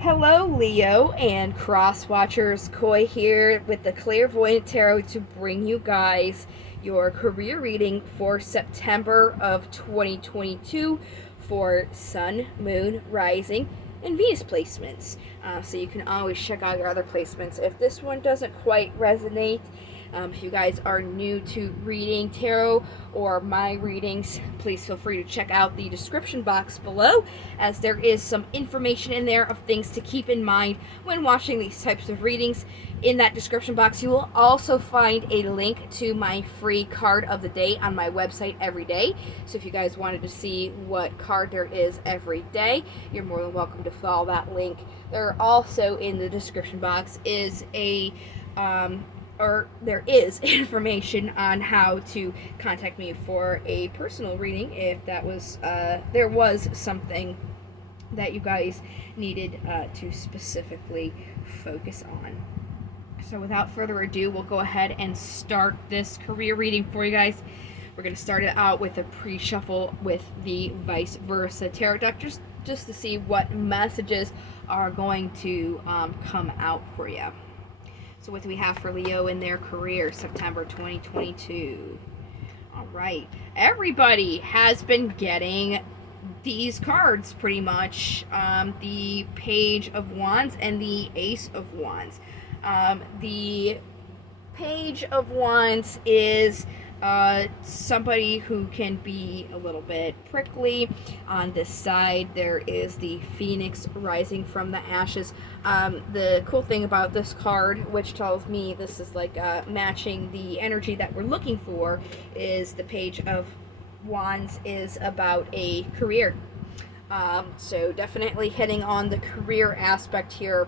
Hello, Leo and cross watchers. Koi here with the Clairvoyant Tarot to bring you guys your career reading for September of 2022 for Sun, Moon, Rising, and Venus placements. So you can always check out your other placements if this one doesn't quite resonate. If you guys are new to reading tarot or my readings, please feel free to check out the description box below, as there is some information in there of things to keep in mind when watching these types of readings. In that description box, you will also find a link to my free card of the day on my website every day. So if you guys wanted to see what card there is every day, you're more than welcome to follow that link. There also in the description box is there is information on how to contact me for a personal reading if there was something that you guys needed to specifically focus on. So without further ado, we'll go ahead and start this career reading for you guys. We're going to start it out with a pre-shuffle with the vice versa tarot deck, just to see what messages are going to come out for you. So what do we have for Leo in their career, September 2022? All right. Everybody has been getting these cards pretty much. The Page of Wands and the Ace of Wands. The Page of Wands is somebody who can be a little bit prickly. On this side, there is the Phoenix rising from the ashes. The cool thing about this card, which tells me this is like matching the energy that we're looking for, is the Page of Wands is about a career. So definitely hitting on the career aspect here.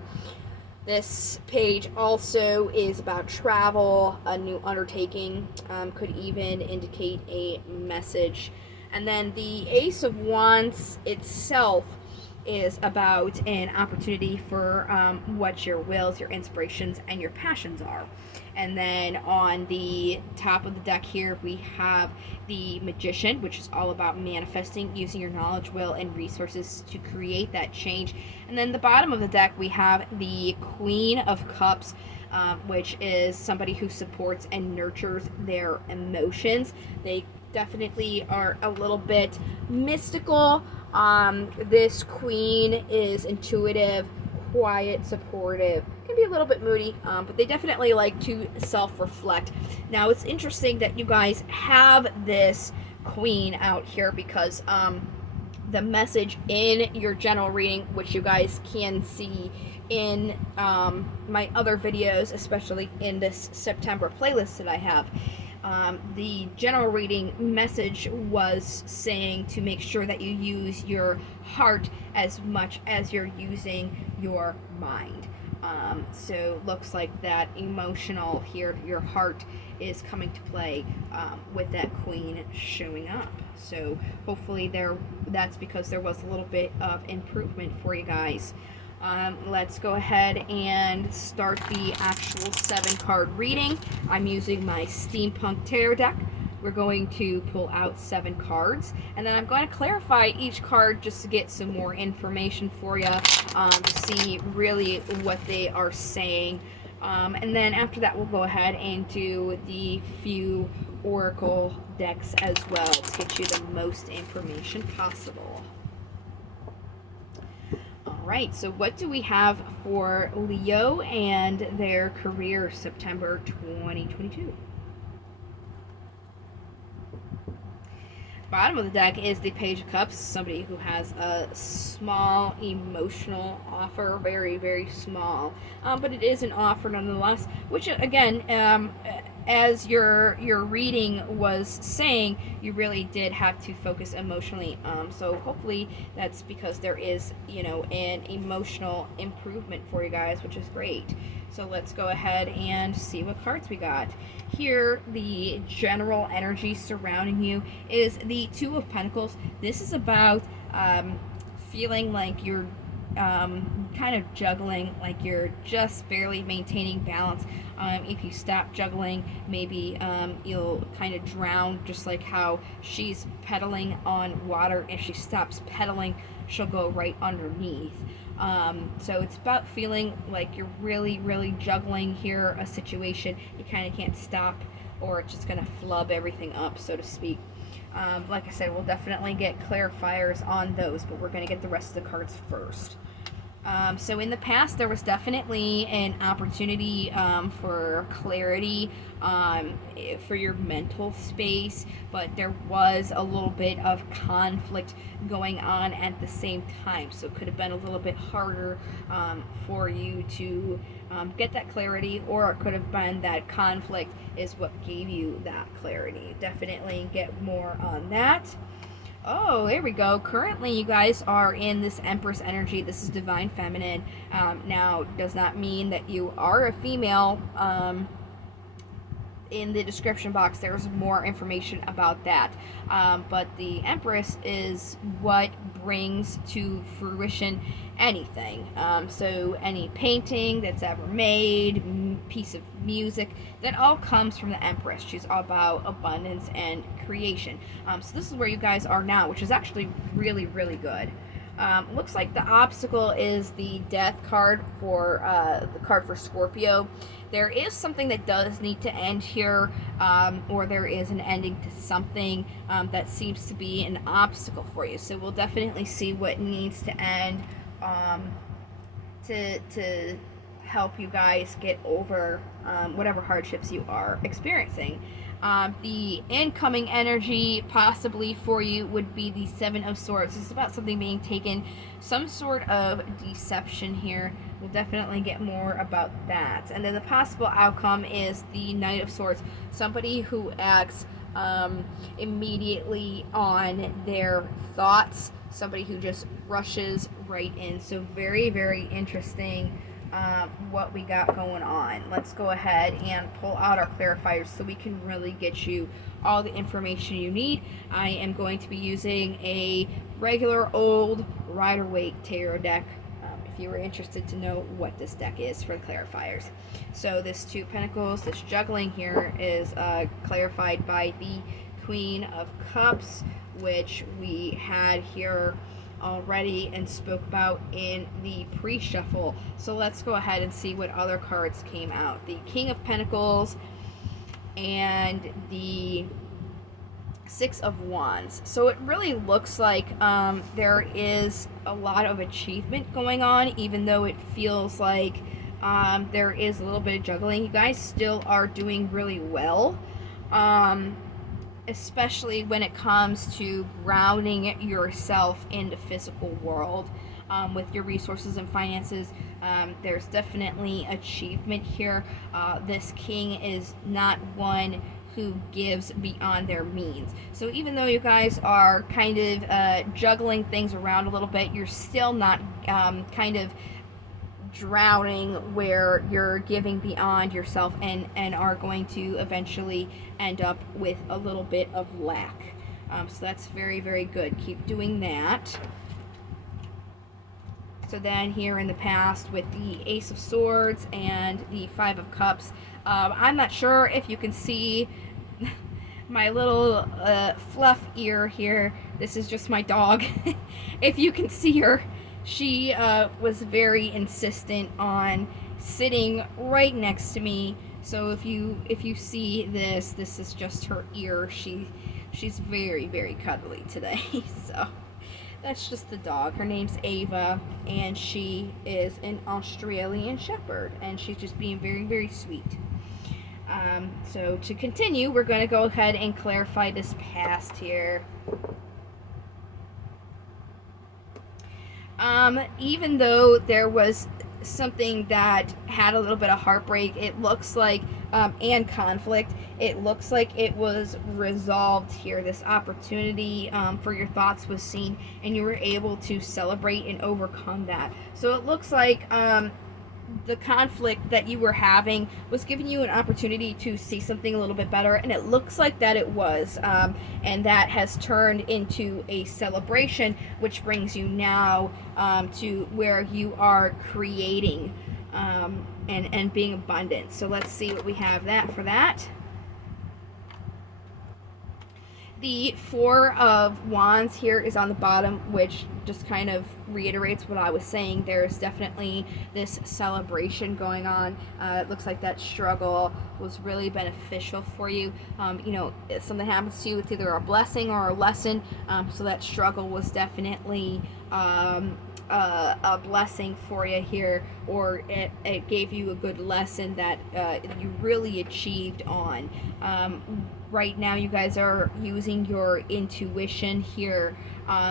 This page also is about travel, a new undertaking, could even indicate a message. And then the Ace of Wands itself is about an opportunity for what your wills, your inspirations, and your passions are. And then on the top of the deck here, we have the Magician, which is all about manifesting, using your knowledge, will, and resources to create that change. And then the bottom of the deck, we have the Queen of Cups, which is somebody who supports and nurtures their emotions. They definitely are a little bit mystical. This queen is intuitive, quiet, supportive, can be a little bit moody, but they definitely like to self-reflect. Now it's interesting that you guys have this queen out here because the message in your general reading, which you guys can see in my other videos, especially in this September playlist that I have, the general reading message was saying to make sure that you use your heart as much as you're using your mind. So looks like that emotional here, your heart is coming to play with that queen showing up. So hopefully that's because there was a little bit of improvement for you guys. Let's go ahead and start the actual 7-card reading. I'm using my Steampunk Tarot deck. We're going to pull out 7 cards, and then I'm going to clarify each card just to get some more information for you, to see really what they are saying. And then after that, we'll go ahead and do the few oracle decks as well to get you the most information possible. Right, so what do we have for Leo and their career September 2022? Bottom of the deck is the Page of Cups, somebody who has a small emotional offer, very, very small, but it is an offer nonetheless, which again, as your reading was saying, you really did have to focus emotionally. So hopefully that's because there is, an emotional improvement for you guys, which is great. So let's go ahead and see what cards we got. Here, the general energy surrounding you is the Two of Pentacles. This is about feeling like you're kind of juggling, like you're just barely maintaining balance. If you stop juggling, maybe you'll kind of drown, just like how she's pedaling on water. If she stops pedaling, she'll go right underneath. So it's about feeling like you're really, really juggling here a situation. You kind of can't stop, or it's just going to flub everything up, so to speak. Like I said, we'll definitely get clarifiers on those, but we're going to get the rest of the cards first. So in the past, there was definitely an opportunity for clarity for your mental space, but there was a little bit of conflict going on at the same time. So it could have been a little bit harder for you to get that clarity, or it could have been that conflict is what gave you that clarity. Definitely get more on that. Oh, there we go. Currently, you guys are in this Empress Energy. This is divine feminine. Now, does not mean that you are a female. In the description box, there's more information about that. But the Empress is what brings to fruition anything. So any painting that's ever made, piece of music, that all comes from the Empress. She's all about abundance and creation. So this is where you guys are now, which is actually really, really good. Looks like the obstacle is the death card for the card for Scorpio. There is something that does need to end here, or there is an ending to something that seems to be an obstacle for you. So we'll definitely see what needs to end to help you guys get over whatever hardships you are experiencing. The incoming energy possibly for you would be the Seven of Swords. It's about something being taken, some sort of deception here. We'll definitely get more about that. And then the possible outcome is the Knight of Swords. Somebody who acts immediately on their thoughts. Somebody who just rushes right in. So very, very interesting what we got going on. Let's go ahead and pull out our clarifiers so we can really get you all the information you need. I am going to be using a regular old Rider-Waite tarot deck if you were interested to know what this deck is for the clarifiers. So this Two of Pentacles, this juggling here is clarified by the Queen of Cups, which we had here already and spoke about in the pre-shuffle. So let's go ahead and see what other cards came out. The King of Pentacles and the Six of Wands. So it really looks like there is a lot of achievement going on, even though it feels like there is a little bit of juggling. You guys still are doing really well. Especially when it comes to grounding yourself in the physical world with your resources and finances. There's definitely achievement here. This king is not one who gives beyond their means. So even though you guys are kind of juggling things around a little bit, you're still not kind of drowning where you're giving beyond yourself and are going to eventually end up with a little bit of lack. So that's very, very good. Keep doing that. So then here in the past with the Ace of Swords and the Five of Cups, I'm not sure if you can see my little fluff ear here. This is just my dog. If you can see her, she was very insistent on sitting right next to me. So if you see this is just her ear. She's very, very cuddly today. So that's just the dog. Her name's Ava, and she is an Australian Shepherd, and she's just being very, very sweet. So to continue, we're going to go ahead and clarify this past here. Even though there was something that had a little bit of heartbreak, it looks like, and conflict, it looks like it was resolved here. This opportunity for your thoughts was seen, and you were able to celebrate and overcome that. So it looks like the conflict that you were having was giving you an opportunity to see something a little bit better, and it looks like that it was, and that has turned into a celebration, which brings you now to where you are creating and being abundant. So let's see what we have that for that. The Four of Wands here is on the bottom, which just kind of reiterates what I was saying. There's definitely this celebration going on. It looks like that struggle was really beneficial for you. If something happens to you, it's either a blessing or a lesson. So that struggle was definitely a blessing for you here, or it gave you a good lesson that you really achieved on. Right now you guys are using your intuition here,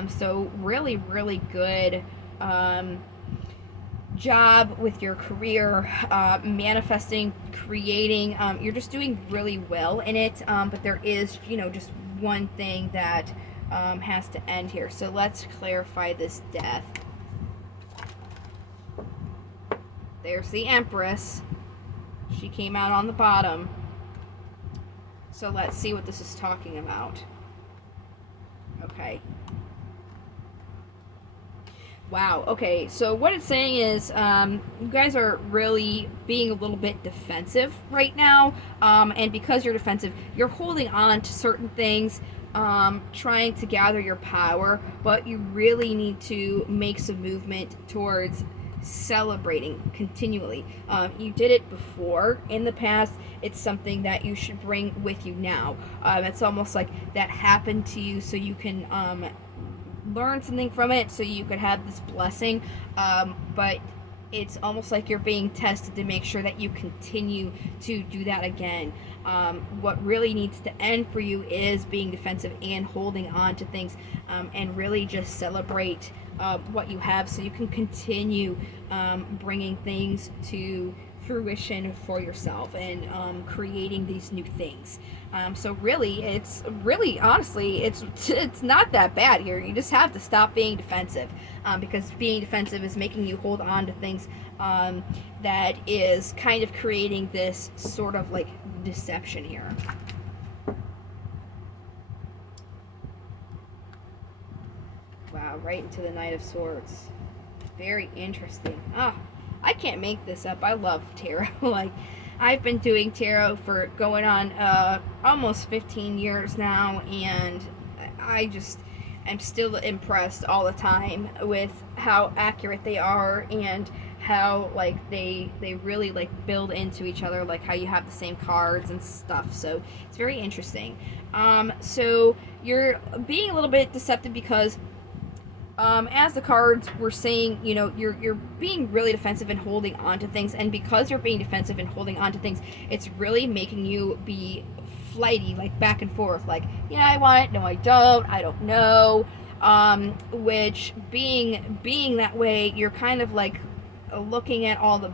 so really good job with your career, manifesting, creating. You're just doing really well in it, but there is just one thing that has to end here. So let's clarify this death. There's the Empress. She came out on the bottom. So let's see what this is talking about. Okay. Wow. Okay. So what it's saying is, you guys are really being a little bit defensive right now, and because you're defensive, you're holding on to certain things, trying to gather your power, but you really need to make some movement towards celebrating continually. You did it before in the past. It's something that you should bring with you now. It's almost like that happened to you so you can learn something from it, so you could have this blessing, but it's almost like you're being tested to make sure that you continue to do that again. What really needs to end for you is being defensive and holding on to things, and really just celebrate what you have, so you can continue bringing things to fruition for yourself and creating these new things. So really, honestly, it's not that bad here. You just have to stop being defensive, because being defensive is making you hold on to things, that is kind of creating this sort of like deception here. Wow, right into the Knight of Swords. Very interesting. I can't make this up. I love tarot. Like, I've been doing tarot for going on almost 15 years now, and I'm still impressed all the time with how accurate they are, and how like they really like build into each other, like how you have the same cards and stuff. So it's very interesting. So you're being a little bit deceptive because, as the cards were saying, you're being really defensive and holding on to things, and because you're being defensive and holding on to things, it's really making you be flighty, like back and forth, like, yeah, I want it, no, I don't know, which being that way, you're kind of like looking at all the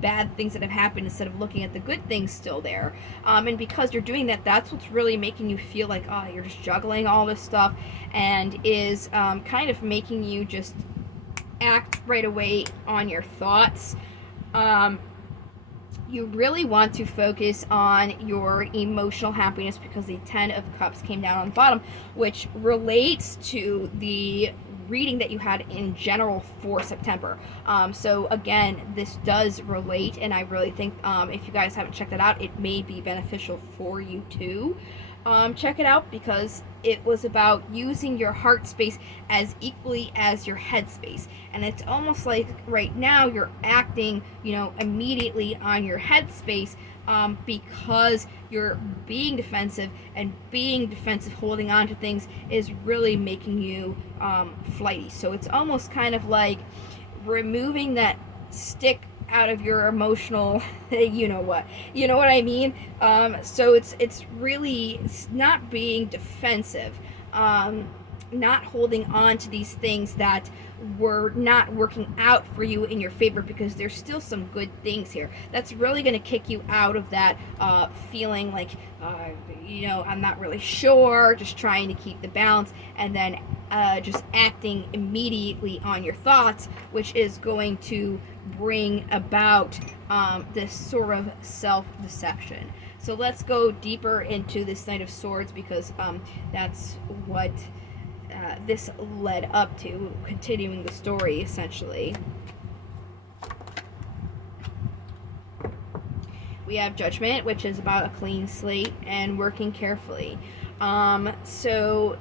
bad things that have happened instead of looking at the good things still there, and because you're doing that, that's what's really making you feel like, you're just juggling all this stuff, and is kind of making you just act right away on your thoughts. You really want to focus on your emotional happiness, because the Ten of Cups came down on the bottom, which relates to the reading that you had in general for September. So again, this does relate, and I really think, if you guys haven't checked it out, it may be beneficial for you too. Check it out, because it was about using your heart space as equally as your head space, and it's almost like right now you're acting immediately on your head space, because you're being defensive, and being defensive, holding on to things, is really making you flighty. So it's almost kind of like removing that stick out of your emotional you know what I mean. So it's really not being defensive, not holding on to these things that were not working out for you in your favor, because there's still some good things here that's really going to kick you out of that feeling like I'm not really sure, just trying to keep the balance, and then just acting immediately on your thoughts, which is going to bring about this sort of self-deception. So let's go deeper into this Knight of Swords, because that's what this led up to, continuing the story essentially. We have Judgment, which is about a clean slate and working carefully. So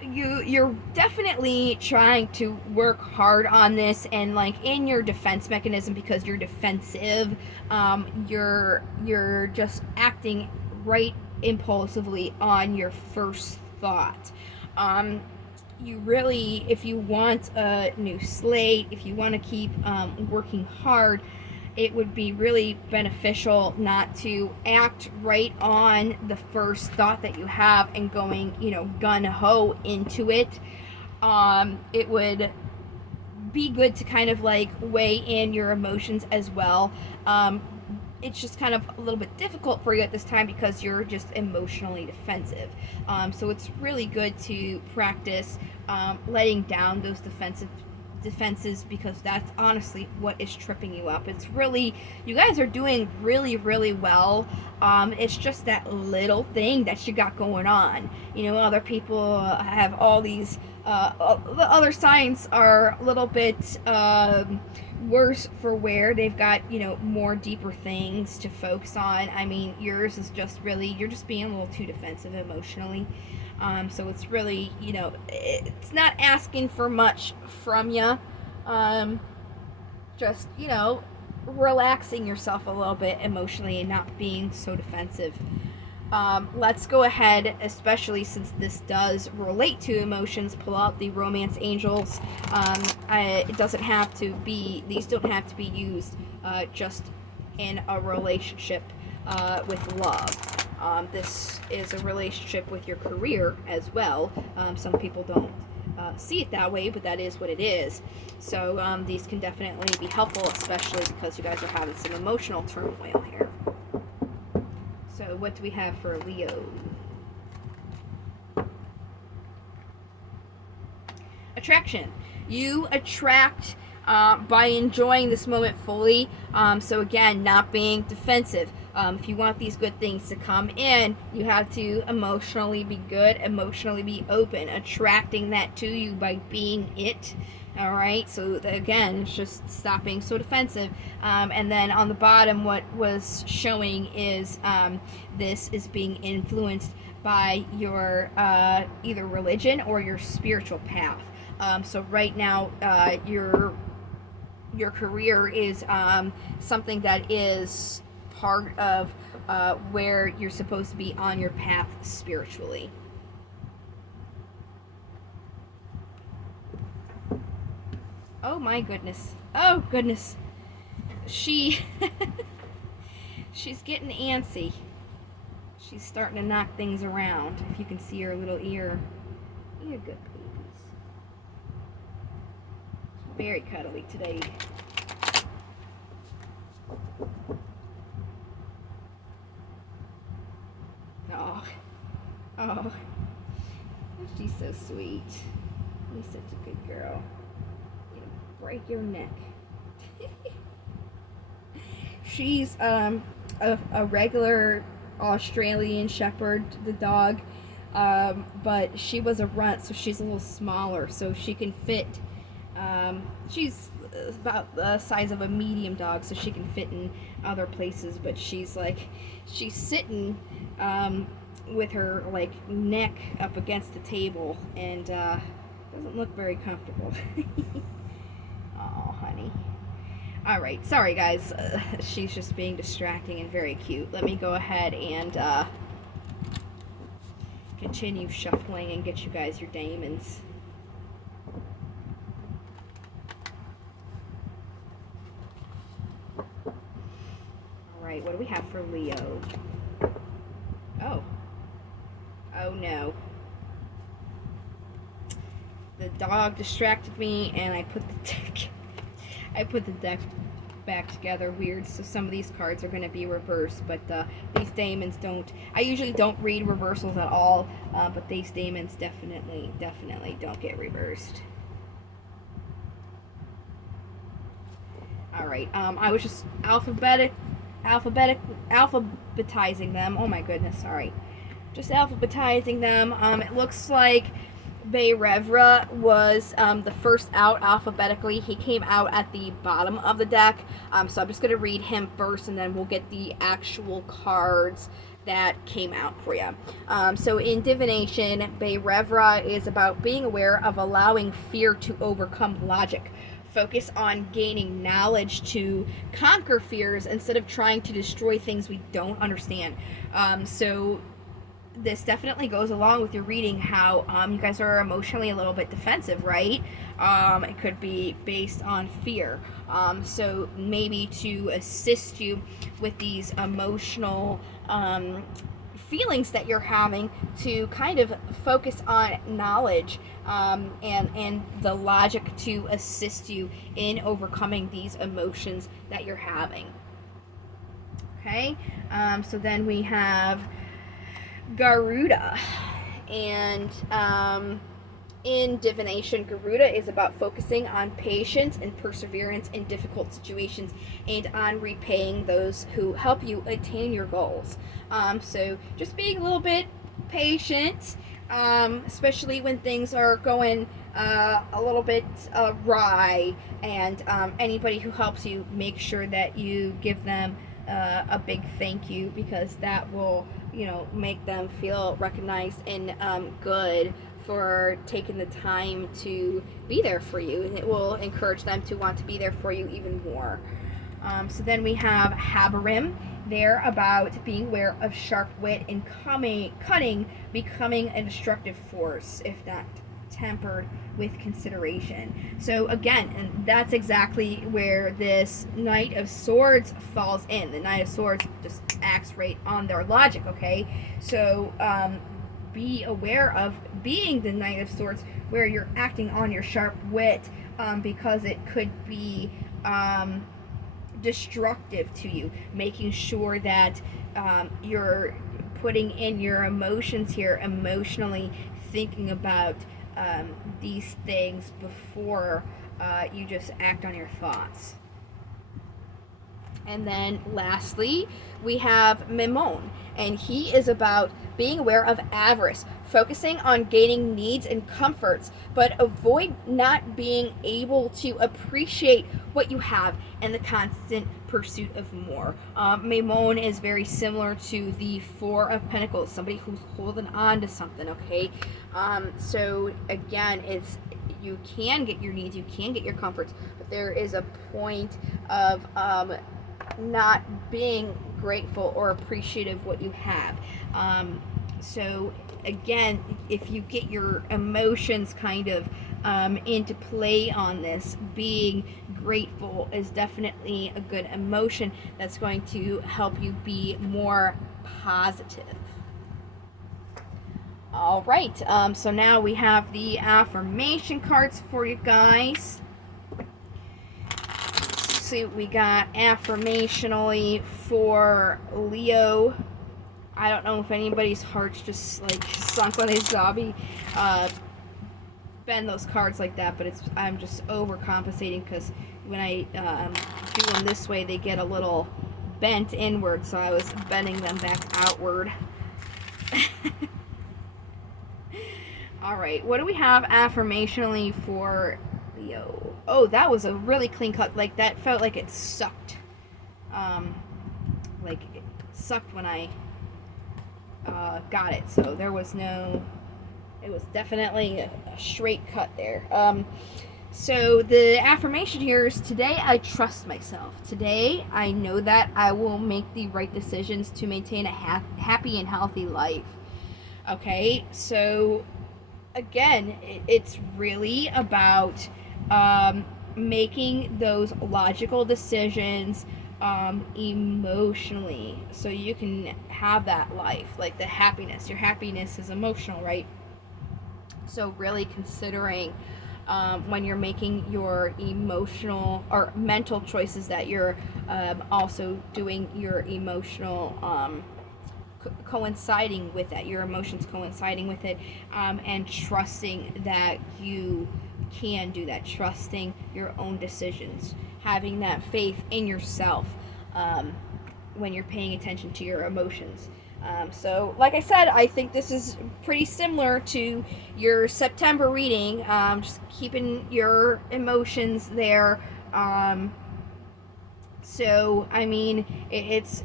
you're definitely trying to work hard on this, and like in your defense mechanism, because you're defensive, you're just acting right impulsively on your first thought. You really, if you want a new slate, if you want to keep working hard, it would be really beneficial not to act right on the first thought that you have and going, gun-ho into it. It would be good to kind of like weigh in your emotions as well. It's just kind of a little bit difficult for you at this time because you're just emotionally defensive. So it's really good to practice letting down those defenses, because that's honestly what is tripping you up. It's really, you guys are doing really, really well. It's just that little thing that you got going on. Other people have all these the other signs are a little bit worse for wear. They've got more deeper things to focus on. I mean, yours is just really, you're just being a little too defensive emotionally. So it's really, it's not asking for much from you. Just, relaxing yourself a little bit emotionally and not being so defensive. Let's go ahead, especially since this does relate to emotions, pull out the romance angels. It doesn't have to be, these don't have to be used just in a relationship with love. This is a relationship with your career as well. Some people don't see it that way, but that is what it is. So these can definitely be helpful, especially because you guys are having some emotional turmoil here. So what do we have for Leo? Attraction. You attract by enjoying this moment fully. So again, not being defensive. If you want these good things to come in, you have to emotionally be good, emotionally be open, attracting that to you by being it. All right, so again, it's just stop being so defensive. And then on the bottom, what was showing is this is being influenced by your either religion or your spiritual path. So right now, your career is something that is part of where you're supposed to be on your path spiritually. Oh my goodness. Oh goodness. She's getting antsy. She's starting to knock things around. If you can see her little ear. You're good babies. Very cuddly today. Oh. She's so sweet. She's such a good girl. Break your neck. She's a regular Australian Shepherd, the dog, but she was a runt, so she's a little smaller, so she can fit. She's about the size of a medium dog, so she can fit in other places, but she's sitting with her neck up against the table, and doesn't look very comfortable. Oh, honey. All right, sorry guys. She's just being distracting and very cute. Let me go ahead and continue shuffling and get you guys your diamonds. All right, what do we have for Leo? Oh no. The dog distracted me, and I put the deck back together weird, so some of these cards are going to be reversed, but these daemons don't. I usually don't read reversals at all, but these daemons definitely don't get reversed. Alright, I was just alphabetizing them. Oh my goodness, sorry. Just alphabetizing them. It looks like Bayrevra was the first out alphabetically. He came out at the bottom of the deck. So I'm just going to read him first, and then we'll get the actual cards that came out for you. So in divination, Beirevra is about being aware of allowing fear to overcome logic. Focus on gaining knowledge to conquer fears instead of trying to destroy things we don't understand. So this definitely goes along with your reading how you guys are emotionally a little bit defensive, right? It could be based on fear. So maybe to assist you with these emotional feelings that you're having, to kind of focus on knowledge and the logic to assist you in overcoming these emotions that you're having. Okay, so then we have Garuda, and in divination, Garuda is about focusing on patience and perseverance in difficult situations and on repaying those who help you attain your goals. So just being a little bit patient, especially when things are going a little bit awry, and anybody who helps you, make sure that you give them a big thank you, because that will, make them feel recognized and good for taking the time to be there for you, and it will encourage them to want to be there for you even more. So then we have Habarim. They're about being aware of sharp wit and cunning becoming a destructive force if not tempered with consideration. So again, and that's exactly where this Knight of Swords falls in. The Knight of Swords just acts right on their logic, okay? So be aware of being the Knight of Swords where you're acting on your sharp wit, because it could be destructive to you. Making sure that you're putting in your emotions here, emotionally thinking about these things before you just act on your thoughts. And then lastly, we have Memon, and he is about being aware of avarice, focusing on gaining needs and comforts, but avoid not being able to appreciate what you have and the constant pursuit of more. Memon is very similar to the Four of Pentacles, somebody who's holding on to something, okay? So again, you can get your needs, you can get your comforts, but there is a point of not being grateful or appreciative what you have. So again, if you get your emotions kind of into play on this, being grateful is definitely a good emotion that's going to help you be more positive. All right, so now we have the affirmation cards for you guys. See what we got affirmationally for Leo. I don't know if anybody's heart's just like sunk when they saw me bend those cards like that, but I'm just overcompensating, because when I do them this way, they get a little bent inward, so I was bending them back outward. All right, what do we have affirmationally for Leo? Oh, that was a really clean cut. Like, that felt like it sucked. Like, it sucked when I got it. So there was no... It was definitely a straight cut there. So the affirmation here is, today I trust myself. Today I know that I will make the right decisions to maintain a happy and healthy life. Okay, so again, it's really about making those logical decisions emotionally, so you can have that life, like the happiness. Your happiness is emotional, right? So really considering when you're making your emotional or mental choices, that you're also doing your emotional coinciding with that, your emotions coinciding with it, and trusting that you can do that, trusting your own decisions, having that faith in yourself when you're paying attention to your emotions. So like I said, I think this is pretty similar to your September reading, just keeping your emotions there. So, I mean, it's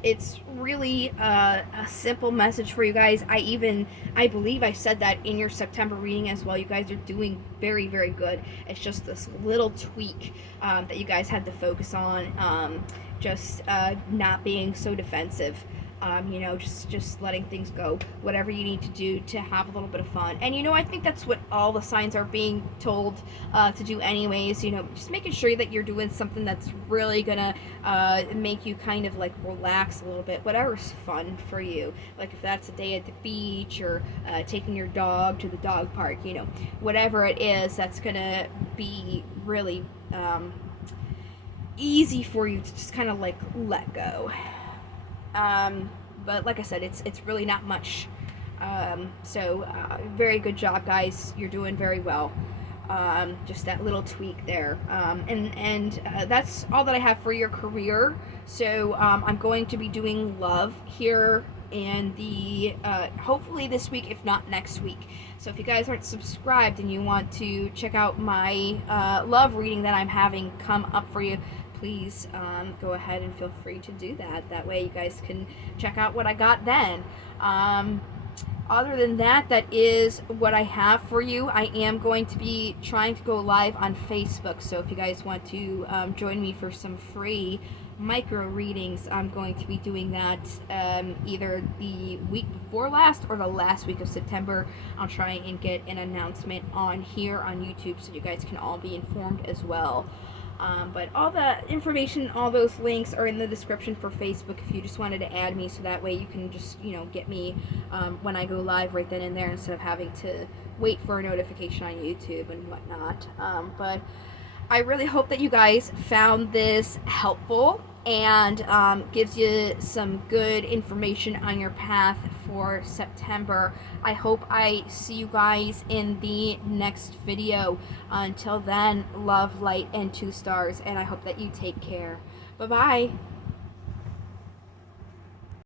really a simple message for you guys. I believe I said that in your September reading as well. You guys are doing very, very good. It's just this little tweak that you guys had to focus on. Just not being so defensive. Just letting things go, whatever you need to do to have a little bit of fun. And I think that's what all the signs are being told to do anyways. Just making sure that you're doing something that's really gonna make you kind of like relax a little bit, whatever's fun for you. Like if that's a day at the beach, or taking your dog to the dog park, whatever it is that's gonna be really easy for you to just kind of like let go. But like I said, it's really not much. So very good job, guys. You're doing very well. Just that little tweak there. And that's all that I have for your career. So I'm going to be doing love here in the hopefully this week, if not next week. So if you guys aren't subscribed and you want to check out my love reading that I'm having come up for you, please go ahead and feel free to do that. That way you guys can check out what I got then. Other than that, that is what I have for you. I am going to be trying to go live on Facebook, so if you guys want to join me for some free micro readings, I'm going to be doing that either the week before last or the last week of September. I'll try and get an announcement on here on YouTube so you guys can all be informed as well. But all the information, all those links are in the description for Facebook if you just wanted to add me, so that way you can just, get me when I go live right then and there, instead of having to wait for a notification on YouTube and whatnot. But I really hope that you guys found this helpful and gives you some good information on your path for September. I hope I see you guys in the next video. Until then, love, light, and 2 stars, and I hope that you take care. Bye-bye.